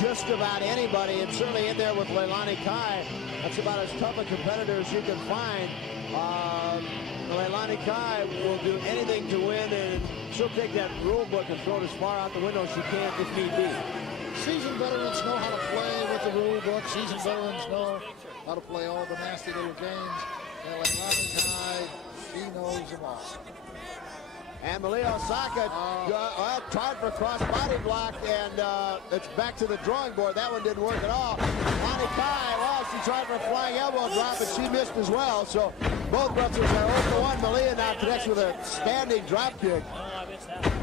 just about anybody, and certainly in there with Leilani Kai. That's about as tough a competitor as you can find. Leilani Kai will do anything to win, and she'll take that rule book and throw it as far out the window as she can if need be. Seasoned veterans know how to play with the rule book. Seasoned veterans know how to play all the nasty little games. And Leilani Kai, she knows them all. And Malia Hosaka tried for cross-body block, and it's back to the drawing board. That one didn't work at all. Leilani Kai, well, she tried for a flying elbow drop, and she missed as well. So both wrestlers are 0-1. Malia now connects with a standing drop kick.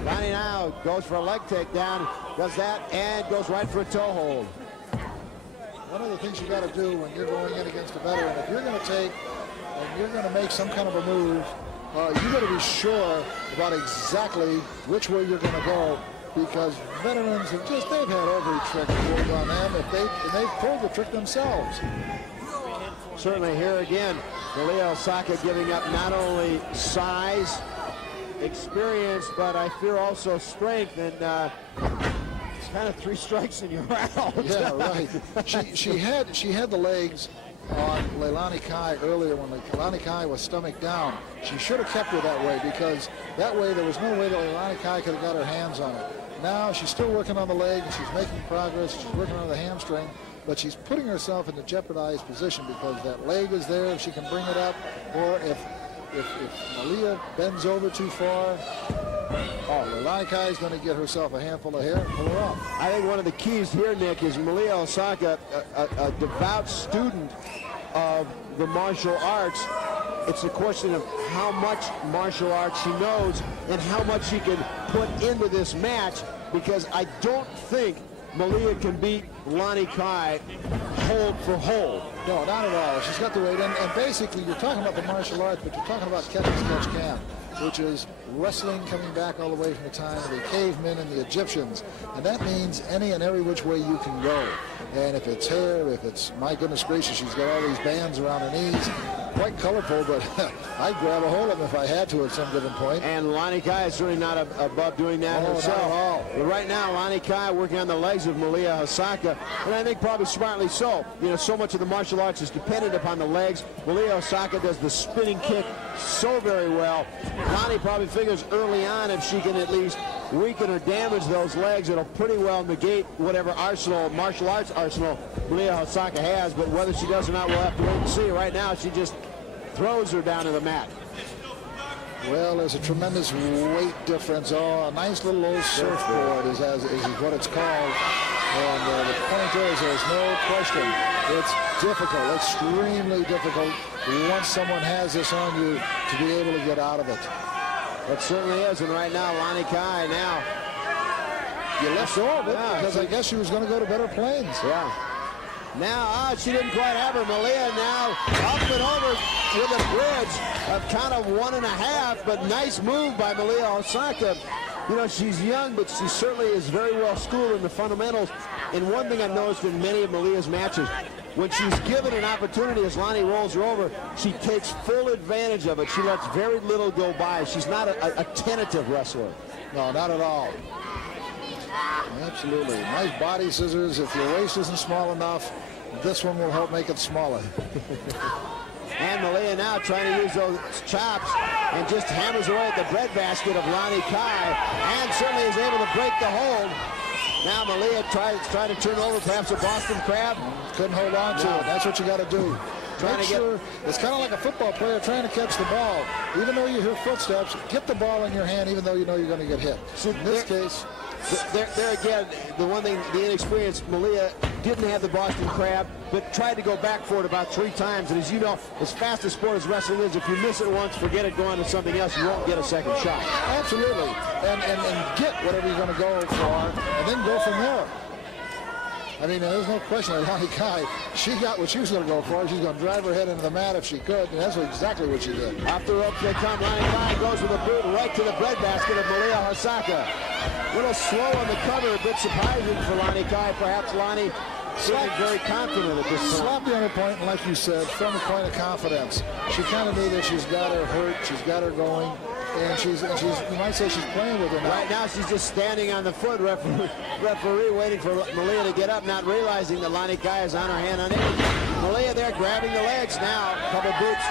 Leilani now goes for a leg takedown, does that, and goes right for a toe hold. One of the things you got to do when you're going in against a veteran, if you're going to take and you're going to make some kind of a move, you got to be sure about exactly which way you're going to go, because veterans have they've had every trick pulled on them if they've pulled the trick themselves. Certainly here again, Malia Hosaka giving up not only size, experience, but I fear also strength, and it's kind of 3 strikes and you're out. Yeah, right. She had the legs on Leilani Kai earlier when Leilani Kai was stomach down. She should have kept her that way, because that way there was no way that Leilani Kai could have got her hands on it. Now she's still working on the leg, and she's making progress. She's working on the hamstring, but she's putting herself in a jeopardized position because that leg is there if she can bring it up, or if Malia bends over too far, Leilani Kai is going to get herself a handful of hair and pull her off. I think one of the keys here, Nick, is Malia Hosaka, a devout student of the martial arts. It's a question of how much martial arts she knows and how much she can put into this match, because I don't think Malia can beat Leilani Kai hold for hold. No, not at all. She's got the weight. And basically, you're talking about the martial arts, but you're talking about catch as catch can, which is wrestling coming back all the way from the time of the cavemen and the Egyptians. And that means any and every which way you can go. And if it's hair, if it's, my goodness gracious, she's got all these bands around her knees. Quite colorful, but I'd grab a hold of them if I had to at some given point. And Leilani Kai is certainly not above doing that herself. Not at all. But right now, Leilani Kai working on the legs of Malia Hosaka, and I think probably smartly so. You know, so much of the martial arts is dependent upon the legs. Malia Hosaka does the spinning kick so very well. Leilani probably figures early on if she can at least weaken or damage those legs, it'll pretty well negate whatever arsenal, martial arts arsenal, Malia Hosaka has. But whether she does or not, we'll have to wait and see. Right now, she just throws her down to the mat. Well, there's a tremendous weight difference. Oh, a nice little old surfboard is what it's called. And the point is, there's no question, it's difficult, extremely difficult, once someone has this on you, to be able to get out of it. It certainly is, and right now, Leilani Kai now. You left go of it, because I guess she was going to go to better planes. Yeah. Now, she didn't quite have her. Malia now up and over with a bridge of kind of 1.5, but nice move by Malia Hosaka. You know, she's young, but she certainly is very well schooled in the fundamentals. And one thing I've noticed in many of Malia's matches, when she's given an opportunity as Lonnie rolls her over, she takes full advantage of it. She lets very little go by. She's not a tentative wrestler. No, not at all. Absolutely. Nice body scissors. If your waist isn't small enough, this one will help make it smaller. And Malia now trying to use those chops and just hammers away at the breadbasket of Leilani Kai, and certainly is able to break the hold. Now Malia trying to turn over perhaps a Boston Crab. Couldn't hold on to it. That's what you got to do. Make sure it's kind of like a football player trying to catch the ball. Even though you hear footsteps, get the ball in your hand, even though you know you're going to get hit. So in this case, there again, the one thing, the inexperienced Malia didn't have the Boston Crab, but tried to go back for it about 3 times. And as you know, as fast as sport as wrestling is, if you miss it once, forget it, go on to something else. You won't get a second shot. Absolutely. And get whatever you're going to go for, and then go from there. I mean, there's no question that Leilani Kai, she got what she was going to go for. She's going to drive her head into the mat if she could, and that's exactly what she did. Off the ropes they come. Leilani Kai goes with a boot right to the breadbasket of Malia Hosaka. A little slow on the cover, a bit surprising for Leilani Kai. Perhaps Leilani feeling very confident at this point. Sloppy on her point, and like you said, from a point of confidence. She kind of knew that she's got her hurt, she's got her going, and she's you might say she's playing with her now. Right now she's just standing on the foot. Referee waiting for Malia to get up, not realizing that Leilani Kai is on her hand unaided. Malia there grabbing the legs now. Couple boots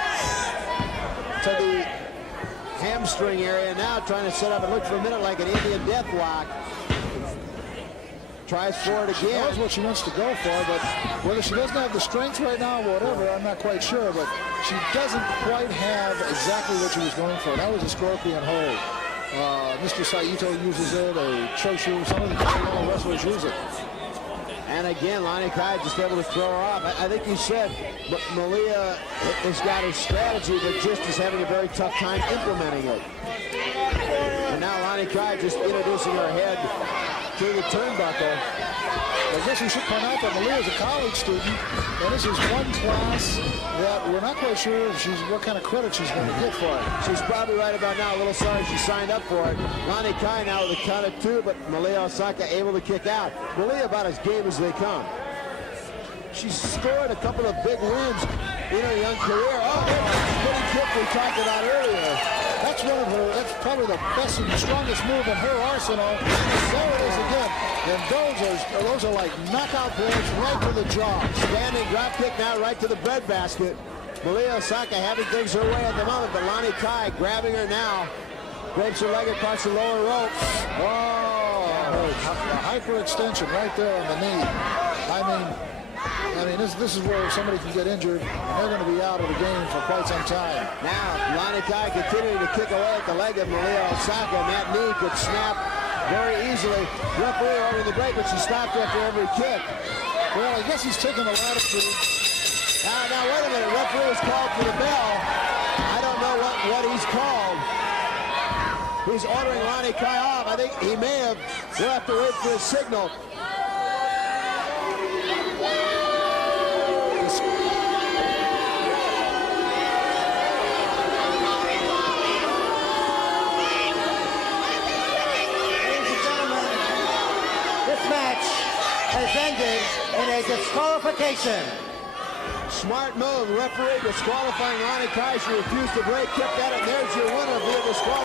to the hamstring area. Now trying to set up. It looked for a minute like an Indian death lock. Tries for it again. She knows what she wants to go for, but whether she doesn't have the strength right now or whatever, I'm not quite sure. But she doesn't quite have exactly what she was going for. That was a scorpion hold. Mr. Saito uses it, a Choshu, some of the wrestlers use it. And again, Leilani Kai just able to throw her off. I think you said Malia has got her strategy, but just is having a very tough time implementing it. And now Leilani Kai just introducing her head to the turnbuckle. I guess we should point out that Malia is a college student, and this is one class that we're not quite sure if what kind of credit she's going to get for it. She's probably right about now. A little sorry she signed up for it. Leilani Kai now with a count of 2, but Malia Hosaka able to kick out. Malia about as game as they come. She's scored a couple of big wins in her young career. Oh, there's a pretty kick we talked about earlier. That's probably the best and strongest move in her arsenal. There it is again. And those are like knockout blows right to the jaw. Standing drop kick now right to the breadbasket. Malia Hosaka having things her way at the moment, but Leilani Kai grabbing her now. Grabs her leg across the lower rope. Whoa! A hyperextension right there on the knee. I mean, this is where somebody can get injured, and they're going to be out of the game for quite some time. Now, Leilani Kai continuing to kick away at the leg of Malia Hosaka, and that knee could snap very easily. Referee over the break, but she stopped after every kick. Well, I guess he's taking the latitude. Now, wait a minute. Referee was called for the bell. I don't know what he's called. He's ordering Leilani Kai off. I think he may have. We'll have to wait for his signal. Has ended in a disqualification. Smart move. Referee disqualifying Leilani Kai. She refused to break, kept at it, and there's your winner via disqualification.